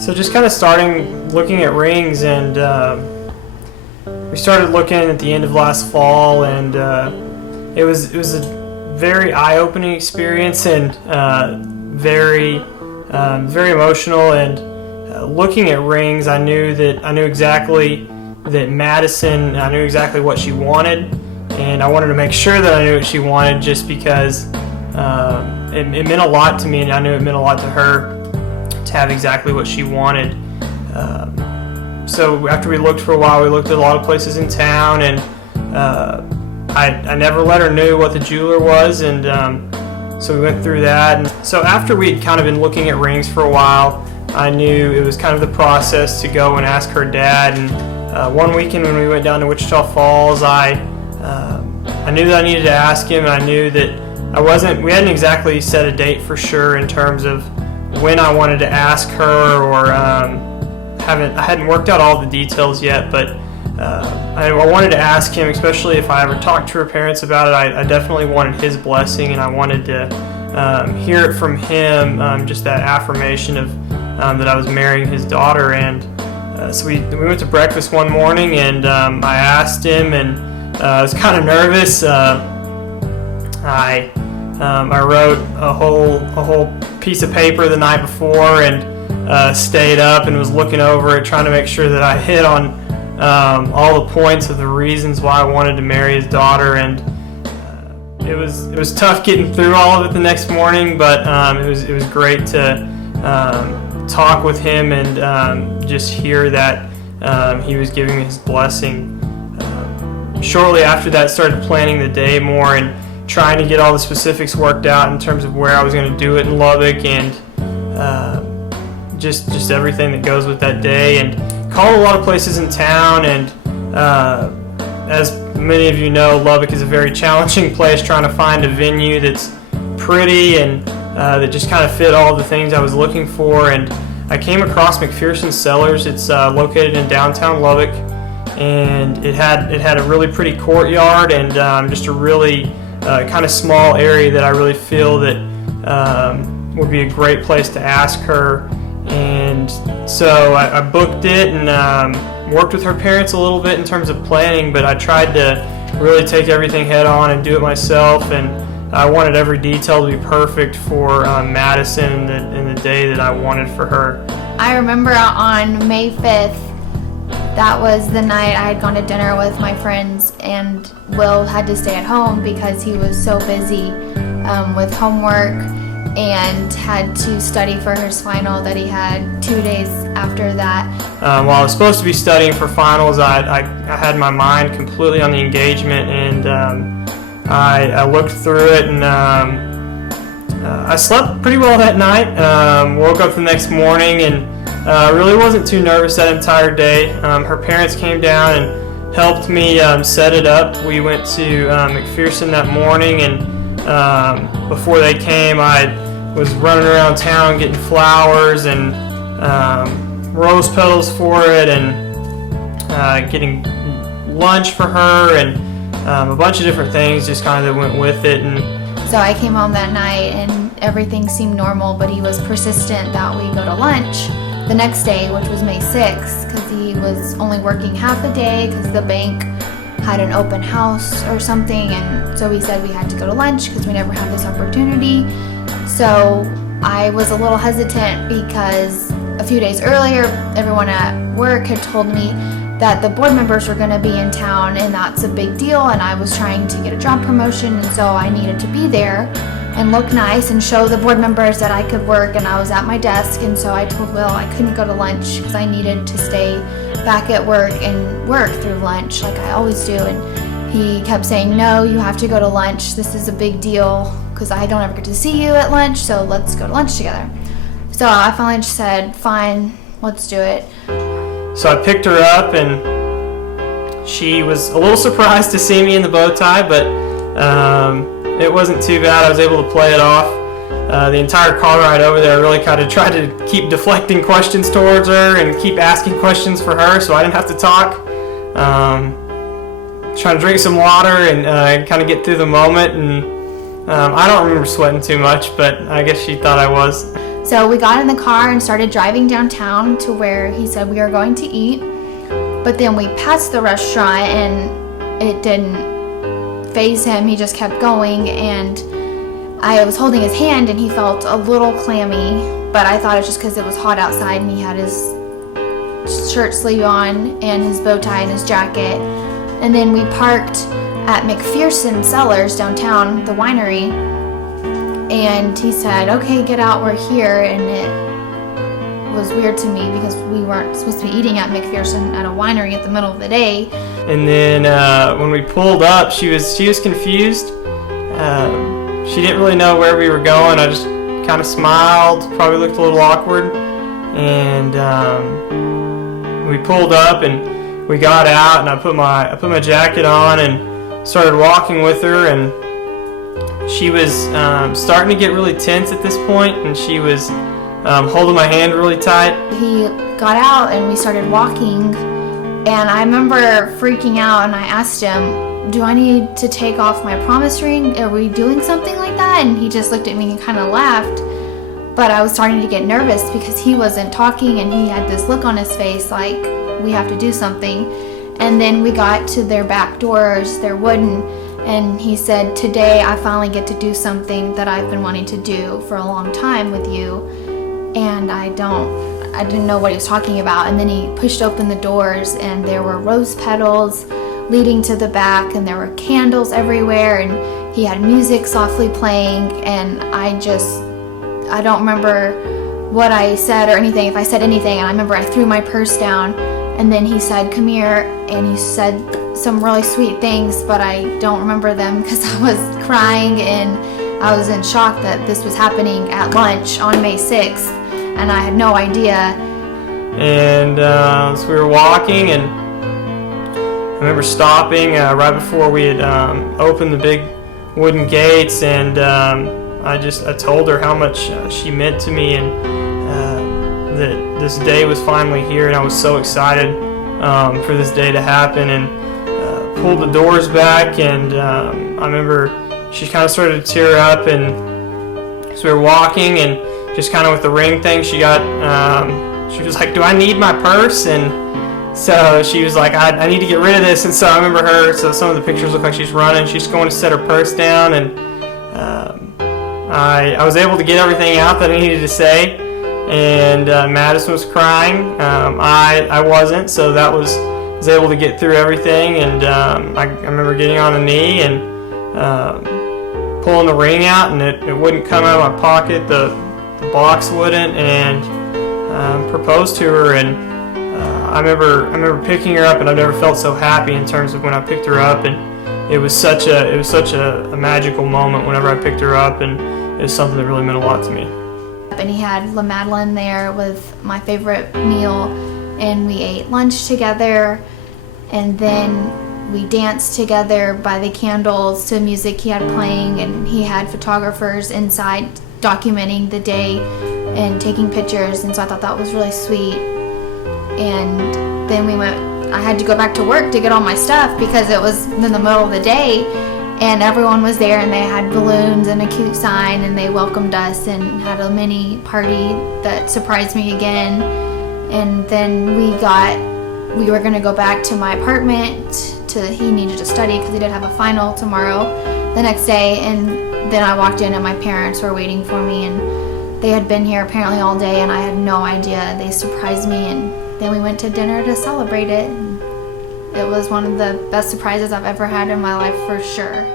So just kind of starting looking at rings, and we started looking at the end of last fall, and it was a very eye-opening experience, and very emotional. And looking at rings, I knew exactly that Madison, I knew exactly what she wanted, and I wanted to make sure that I knew what she wanted, just because it meant a lot to me, and I knew it meant a lot to her to have exactly what she wanted. So after we looked for a while, we looked at a lot of places in town, and I never let her know what the jeweler was, and so we went through that. And so after we'd kind of been looking at rings for a while, I knew it was kind of the process to go and ask her dad. And one weekend when we went down to Wichita Falls, I knew that I needed to ask him, and I knew that we hadn't exactly set a date for sure in terms of when I wanted to ask her, or I hadn't worked out all the details yet, but I wanted to ask him, especially if I ever talked to her parents about it. I definitely wanted his blessing, and I wanted to hear it from him, just that affirmation of that I was marrying his daughter. And so we went to breakfast one morning, and I asked him, and I was kind of nervous. I wrote a whole piece of paper the night before, and stayed up and was looking over it, trying to make sure that I hit on all the points of the reasons why I wanted to marry his daughter. And it was tough getting through all of it the next morning, but it was great to talk with him and just hear that he was giving me his blessing. Shortly after that, started planning the day more and trying to get all the specifics worked out in terms of where I was going to do it in Lubbock, and just everything that goes with that day, and called a lot of places in town. And as many of you know, Lubbock is a very challenging place, trying to find a venue that's pretty and that just kind of fit all the things I was looking for. And I came across McPherson Cellars. It's located in downtown Lubbock, and it had a really pretty courtyard, and just a really kind of small area that I really feel that would be a great place to ask her. And so I booked it, and worked with her parents a little bit in terms of planning, but I tried to really take everything head on and do it myself, and I wanted every detail to be perfect for Madison and the day that I wanted for her. I remember on May 5th, that was the night I had gone to dinner with my friends, and Will had to stay at home because he was so busy with homework and had to study for his final that he had 2 days after that. While I was supposed to be studying for finals, I had my mind completely on the engagement, and I looked through it, and I slept pretty well that night. Woke up the next morning, and really wasn't too nervous that entire day. Her parents came down and helped me set it up. We went to McPherson that morning, and before they came, I was running around town getting flowers and rose petals for it, and getting lunch for her, and a bunch of different things just kind of went with it. And so I came home that night, and everything seemed normal, but he was persistent that we go to lunch the next day, which was May 6th, because he was only working half a day because the bank had an open house or something, and so he said we had to go to lunch because we never had this opportunity. So I was a little hesitant because a few days earlier, everyone at work had told me that the board members were going to be in town, and that's a big deal, and I was trying to get a job promotion, and so I needed to be there and look nice and show the board members that I could work, and I was at my desk. And so I told Will I couldn't go to lunch because I needed to stay back at work and work through lunch like I always do. And he kept saying, no, you have to go to lunch. This is a big deal because I don't ever get to see you at lunch, so let's go to lunch together. So I finally just said, fine, let's do it. So I picked her up, and she was a little surprised to see me in the bow tie, but it wasn't too bad. I was able to play it off. The entire car ride over there, I really kind of tried to keep deflecting questions towards her and keep asking questions for her so I didn't have to talk. Trying to drink some water and kind of get through the moment. And I don't remember sweating too much, but I guess she thought I was. So we got in the car and started driving downtown to where he said we are going to eat. But then we passed the restaurant and it didn't faze him. He just kept going, and I was holding his hand and he felt a little clammy, but I thought it's just because it was hot outside and he had his shirt sleeve on and his bow tie and his jacket. And then we parked at McPherson Cellars downtown, the winery, and he said, okay, get out, we're here. And it was weird to me because we weren't supposed to be eating at McPherson at a winery at the middle of the day. And then when we pulled up, she was confused. She didn't really know where we were going. I just kind of smiled, probably looked a little awkward, and we pulled up and we got out, and I put my jacket on and started walking with her, and she was starting to get really tense at this point, and she was holding my hand really tight. He got out and we started walking, and I remember freaking out, and I asked him, do I need to take off my promise ring? Are we doing something like that? And he just looked at me and kind of laughed. But I was starting to get nervous because he wasn't talking and he had this look on his face like, we have to do something. And then we got to their back doors, they're wooden, and he said, today I finally get to do something that I've been wanting to do for a long time with you. And I didn't know what he was talking about. And then he pushed open the doors and there were rose petals leading to the back, and there were candles everywhere, and he had music softly playing, and I don't remember what I said or anything, if I said anything, and I remember I threw my purse down, and then he said, come here, and he said some really sweet things, but I don't remember them because I was crying and I was in shock that this was happening at lunch on May 6th, and I had no idea. And so we were walking, and I remember stopping right before we had opened the big wooden gates, and I told her how much she meant to me, and that this day was finally here, and I was so excited for this day to happen, and pulled the doors back, and I remember she kind of started to tear up, and so we were walking, and just kind of with the ring thing, she was like, do I need my purse? And so she was like, I need to get rid of this. And so I remember her, so some of the pictures look like she's running. She's going to set her purse down, and I was able to get everything out that I needed to say. And Madison was crying. I wasn't, so that was able to get through everything. And I remember getting on a knee and pulling the ring out, and it wouldn't come out of my pocket. The box wouldn't, and proposed to her. And I remember picking her up, and I've never felt so happy in terms of when I picked her up, and it was such a magical moment whenever I picked her up, and it was something that really meant a lot to me. And he had La Madeleine there with my favorite meal, and we ate lunch together, and then we danced together by the candles to music he had playing, and he had photographers inside documenting the day and taking pictures, and so I thought that was really sweet. And then I had to go back to work to get all my stuff because it was in the middle of the day, and everyone was there, and they had balloons and a cute sign, and they welcomed us and had a mini party that surprised me again. And then we were going to go back to my apartment he needed to study because he did have a final tomorrow the next day. And then I walked in and my parents were waiting for me, and they had been here apparently all day, and I had no idea. They surprised me, and then we went to dinner to celebrate it. It was one of the best surprises I've ever had in my life, for sure.